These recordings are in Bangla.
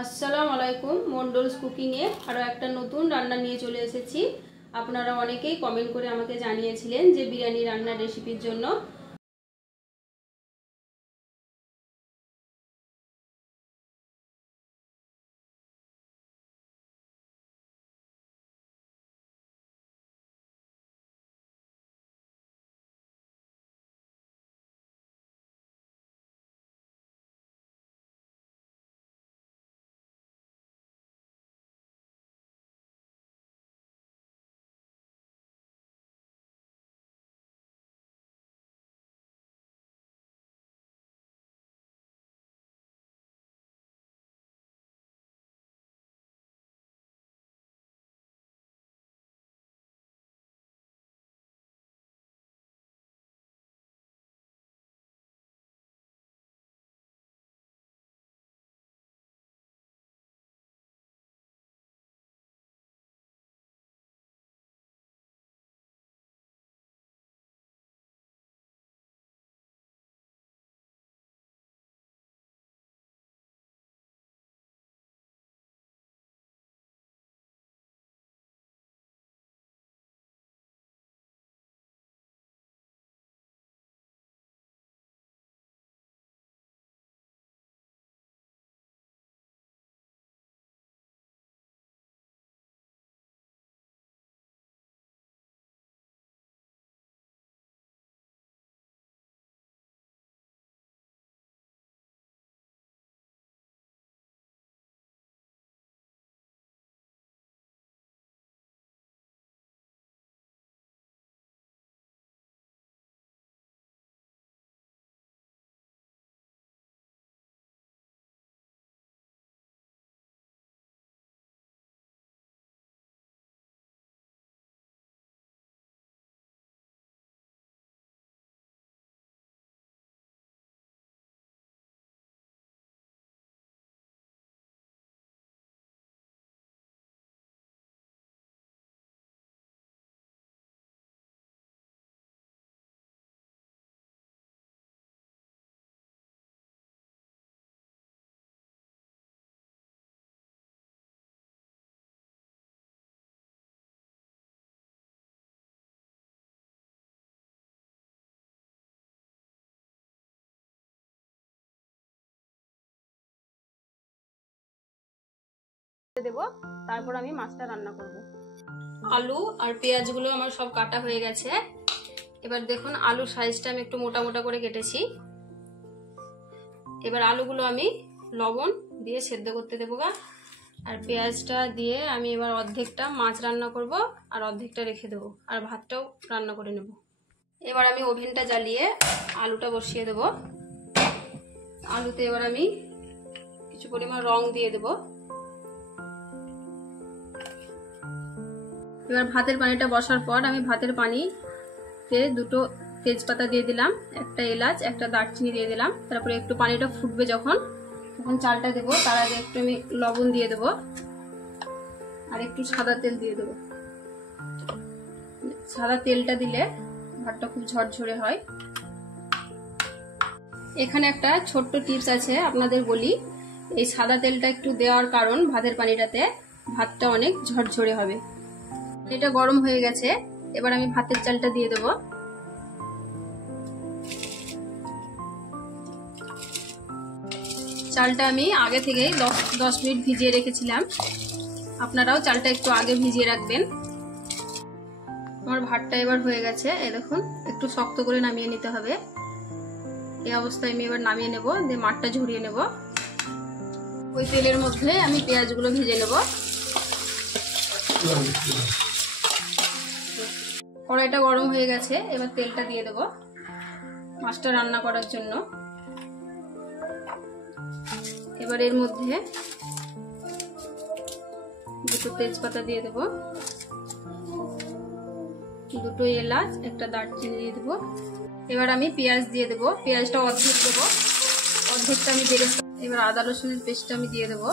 আসসালামু আলাইকুম। মন্ডলস কুকিংয়ে আরও একটা নতুন রান্না নিয়ে চলে এসেছি। আপনারা অনেকেই কমেন্ট করে আমাকে জানিয়েছিলেন যে বিরিয়ানি রান্নার রেসিপির জন্য। দেব, তারপর আমি মাছটা রান্না করব। আলু আর পেঁয়াজগুলো আমার সব কাটা হয়ে গেছে। এবার দেখুন আলুর সাইজটা আমি একটু মোটা মোটা করে কেটেছি। এবার আলুগুলো আমি লবণ দিয়ে সেদ্ধ করতে দেবো গা। আর পেঁয়াজটা দিয়ে আমি এবার অর্ধেকটা মাছ রান্না করব আর অর্ধেকটা রেখে দেবো, আর ভাতটাও রান্না করে নেব। এবার আমি ওভেনটা জ্বালিয়ে আলুটা বসিয়ে দেব। আলুতে এবার আমি কিছু পরিমাণ রং দিয়ে দেব। এবার ভাতের পানিটা বসার পর আমি ভাতের পানিতে দুটো তেজপাতা দিয়ে দিলাম, একটা এলাচ, একটা দারচিনি দিয়ে দিলাম। তারপরে একটু পানিটা ফুটবে যখন, তখন চালটা দেবো। তার আগে একটু আমি লবণ দিয়ে দেবো আর একটু সাদা তেল দিয়ে দেবো। সাদা তেলটা দিলে ভাতটা খুব ঝরঝরে হয়। এখানে একটা ছোট্ট টিপস আছে, আপনাদের বলি। এই সাদা তেলটা একটু দেওয়ার কারণ ভাতের পানিটাতে ভাতটা অনেক ঝরঝরে হবে। এটা গরম হয়ে গেছে, এবার আমি ভাতের চালটা দিয়ে দেবো। চালটা আমি আগে থেকেই 10 মিনিট ভিজিয়ে রেখেছিলাম। আপনারাও চালটা একটু আগে ভিজিয়ে রাখবেন। আমার ভাতটা এবার হয়ে গেছে, এই দেখুন একটু শক্ত করে নামিয়ে নিতে হবে। এই অবস্থায় আমি এবার নামিয়ে নেব, দিয়ে মাঠটা ঝরিয়ে নেব। ওই তেলের মধ্যে আমি পেঁয়াজগুলো ভেজে নেব। কড়াইটা গরম হয়ে গেছে, এবার তেলটা দিয়ে দেব মাছটা রান্না করার জন্য। এবার এর মধ্যে দুটো তেজপাতা দিয়ে দেব, দুটো এলাচ, একটা দারচিনি দিয়ে দেব। এবার আমি পেঁয়াজ দিয়ে দেব। পেঁয়াজটা অর্ধেক দেবো, অর্ধেকটা আমি বেরেস্তা। এবার আদা রসুনের পেস্টটা আমি দিয়ে দেবো।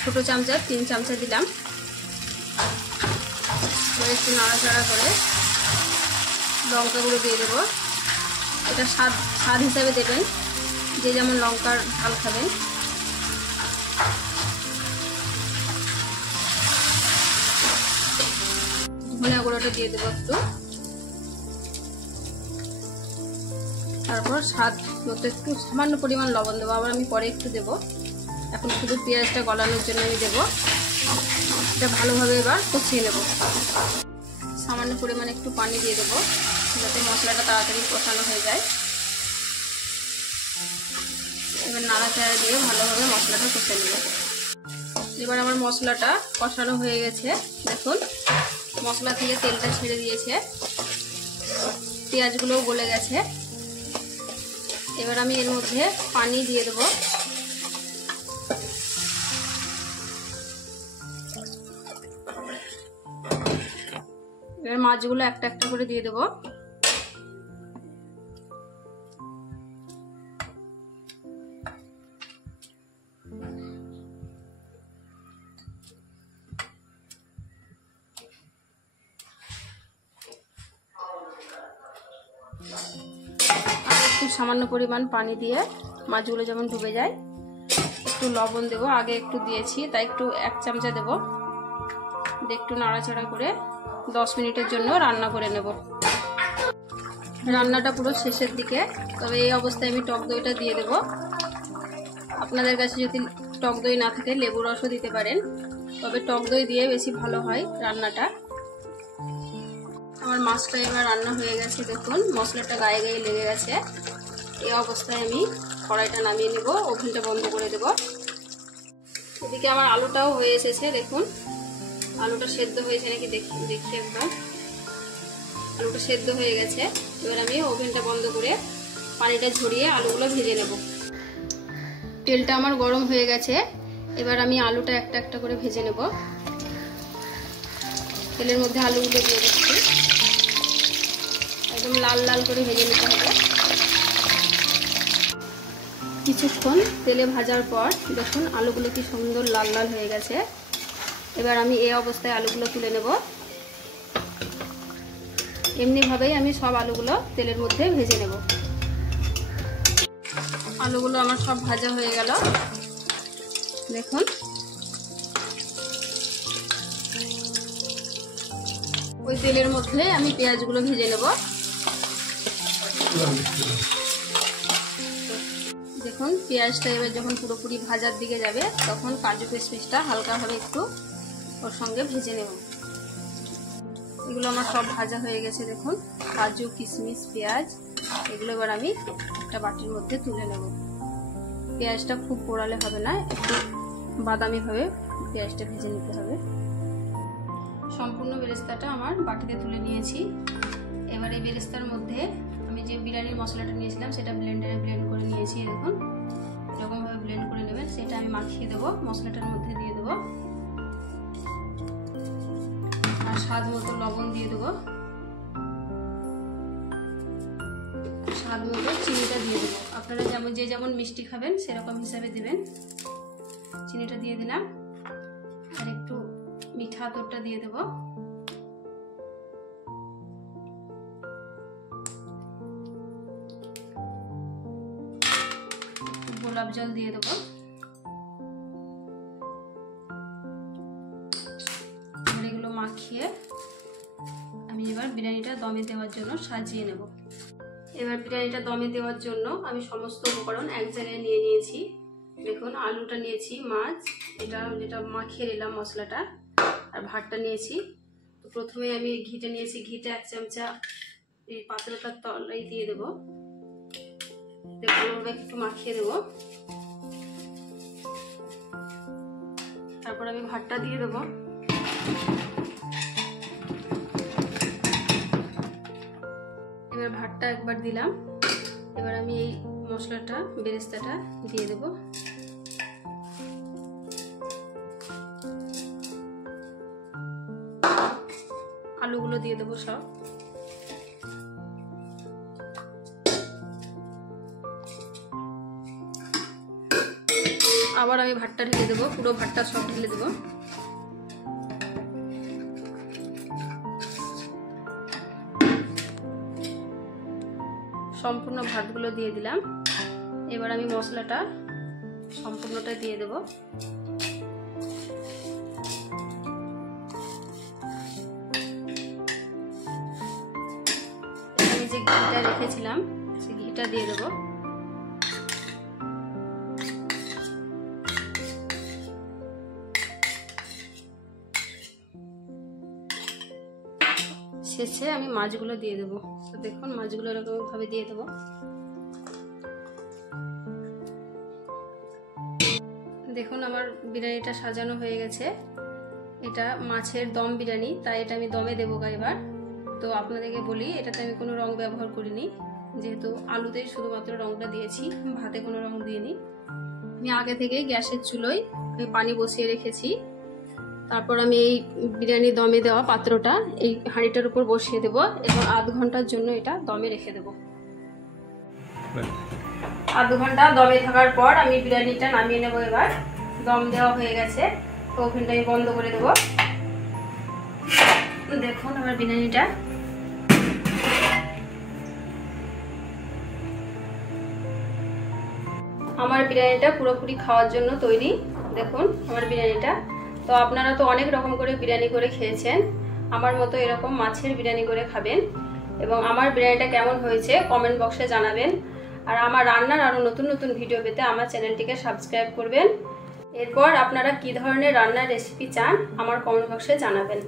ছোট চামচা 3 চামচা দিলাম। এবার একটু নাড়াচাড়া করে লঙ্কা গুঁড়ো দিয়ে দেবো। এটা স্বাদ হিসাবে দেবেন। যে যেমন লঙ্কার ঝাল খাবেন। ধনিয়া গুঁড়োটা দিয়ে দেবো একটু, তারপর স্বাদ মতো একটু সামান্য পরিমাণ লবণ দেবো, আবার আমি পরে একটু দেবো। এখন শুধু পেঁয়াজটা গলানোর জন্য আমি দেবো। এটা ভালোভাবে এবার কষিয়ে নেব। সামান্য পরিমাণে একটু পানি দিয়ে দেবো যাতে মশলাটা তাড়াতাড়ি কষানো হয়ে যায়। এবার নাড়াচাড়া দিয়ে ভালোভাবে মশলাটা কষে নেব। এবার আমার মশলাটা কষানো হয়ে গেছে, দেখুন মশলা থেকে তেলটা ছেড়ে দিয়েছে, পেঁয়াজগুলোও গলে গেছে। এবার আমি এর মধ্যে পানি দিয়ে দেবো। এবার মাছগুলো একটা একটা করে দিয়ে দেবো। আর একটু সামান্য পরিমাণ পানি দিয়ে মাছগুলো যেমন ডুবে যায়। একটু লবণ দেবো, আগে একটু দিয়েছি তাই একটু 1 চামচা দেবো। একটু নাড়াচাড়া করে 10 মিনিটের জন্য রান্না করে নেব। রান্নাটা পুরো শেষের দিকে, তবে এই অবস্থায় আমি টক দইটা দিয়ে দেব। আপনাদের কাছে যদি টক দই না থাকে লেবু রসও দিতে পারেন, তবে টক দই দিয়ে বেশি ভালো হয় রান্নাটা। আমার মাছটা এবার রান্না হয়ে গেছে, দেখুন মশলাটা গায়ে গায়ে লেগে গেছে। এই অবস্থায় আমি কড়াইটা নামিয়ে নেব, ওভেনটা বন্ধ করে দেব। এদিকে আমার আলুটাও হয়ে এসেছে, দেখুন আলুটা সেদ্ধ হয়েছে নাকি দেখি একবার। আলুটা সেদ্ধ হয়ে গেছে। এবার আমি ওভেনটা বন্ধ করে পানিটা ঝরিয়ে আলুগুলো ভেজে নেব। তেলটা আমার গরম হয়ে গেছে, এবার আমি আলুটা একটা একটা করে ভেজে নেব। তেলের মধ্যে আলুগুলো দিয়ে দিচ্ছি, একদম লাল লাল করে ভেজে নিতে হবে। কিছুক্ষণ তেলে ভাজার পর দেখুন আলুগুলো কি সুন্দর লাল লাল হয়ে গেছে। এবার আমি এই অবস্থায় আলুগুলো তুলে নেব। এমনিভাবেই আমি সব আলুগুলো তেলের মধ্যে ভেজে নেব। আলুগুলো আমার সব ভাজা হয়ে গেল, দেখুন ওই তেলের মধ্যে আমি পেঁয়াজগুলো ভেজে নেব। দেখুন পেঁয়াজটা এবার যখন পুরোপুরি ভাজার দিকে যাবে তখন কাজু কিশমিশটা হালকাভাবে একটু ওর সঙ্গে ভেজে নেব। এগুলো আমার সব ভাজা হয়ে গেছে, দেখুন কাজু কিশমিশ পেঁয়াজ এগুলো এবার আমি একটা বাটির মধ্যে তুলে নেব। পেঁয়াজটা খুব পোড়ালে হবে না, একটু বাদামিভাবে পেঁয়াজটা ভেজে নিতে হবে। সম্পূর্ণ বেরেস্তাটা আমার বাটিতে তুলে নিয়েছি। এবার এই বেরেস্তার মধ্যে আমি যে বিরিয়ানির মশলাটা নিয়েছিলাম সেটা ব্লেন্ডারে ব্লেন্ড করে নিয়েছি, দেখুন এরকমভাবে ব্লেন্ড করে নেবেন। সেটা আমি মাখিয়ে দেবো, মশলাটার মধ্যে দিয়ে দেবো। আর স্বাদ মতো লবণ দিয়ে দেবো, স্বাদ মতো চিনিটা দিয়ে দেবো। আপনারা যে যেমন মিষ্টি খাবেন সেরকম হিসাবে দেবেন। চিনিটা দিয়ে দিলাম, আর একটু মিঠা আতরটা দিয়ে দেবো। গোলাপ জল দিয়ে দেবো। এগুলো মাখিয়ে আমি এবার বিরিয়ানিটা দমে দেওয়ার জন্য সাজিয়ে নেব। এবার বিরিয়ানিটা দমে দেওয়ার জন্য আমি সমস্ত উপকরণ এক জায়গায় নিয়ে নিয়েছি। দেখুন আলুটা নিয়েছি, মাছ যেটা মাখিয়ে নিলাম মশলাটা, আর ভাতটা নিয়েছি। তো প্রথমে আমি ঘিটা নিয়েছি, ঘিটা 1 চামচা এই পাত্রটার তলায় দিয়ে দেবো। ভালোভাবে একটু মাখিয়ে দেবো। তারপর আমি ভাতটা দিয়ে দেবো। এবার ভাতটা একবার দিলাম, এবার আমি এই মশলাটা বেরেস্তাটা দিয়ে দেবো। আলুগুলো দিয়ে দেবো সব। আবার আমি ভাতটা ঢেলে দেবো, পুরো ভাতটা সব ঢেলে দেবো। সম্পূর্ণ ভাতগুলো দিয়ে দিলাম। এবার আমি মশলাটা সম্পূর্ণটা দিয়ে দেব। আমি যে ঘিটা রেখেছিলাম সেই ঘিটা দিয়ে দেব। শেষে আমি মাছগুলো দিয়ে দেবো। তো দেখুন মাছগুলো এরকম ভাবে দিয়ে দেবো। দেখুন আমার বিরিয়ানিটা সাজানো হয়ে গেছে। এটা মাছের দম বিরিয়ানি, তাই এটা আমি দমে দেবো এবার। তো আপনাদেরকে বলি, এটাতে আমি কোনো রং ব্যবহার করিনি, যেহেতু আলুতেই শুধুমাত্র রংটা দিয়েছি, ভাতে কোনো রং দিইনি। আমি আগে থেকেই গ্যাসের চুলোয় পানি বসিয়ে রেখেছি। তারপর আমি এই বিরিয়ানি দমে দেওয়া পাত্রটা এই হাঁড়িটার উপর বসিয়ে দেবো এবং আধ ঘন্টার জন্য এটা দমে রেখে দেবো। আধ ঘন্টা দমে থাকার পর আমি বিরিয়ানিটা নামিয়ে নেবো। এবার দম দেওয়া হয়ে গেছে, তো ওভেনটা আমি বন্ধ করে দেবো। দেখুন আমার বিরিয়ানিটা পুরোপুরি খাওয়ার জন্য তৈরি। দেখুন আমার বিরিয়ানিটা। তো আপনারা তো অনেক রকম করে বিরিয়ানি করে খেয়েছেন, আমার মতো এরকম মাছের বিরিয়ানি করে খাবেন এবং আমার বিরিয়ানিটা কেমন হয়েছে কমেন্ট বক্সে জানাবেন। আর আমার রান্নার আরও নতুন নতুন ভিডিও পেতে আমার চ্যানেলটিকে সাবস্ক্রাইব করবেন। এরপর আপনারা কী ধরনের রান্নার রেসিপি চান আমার কমেন্ট বক্সে জানাবেন।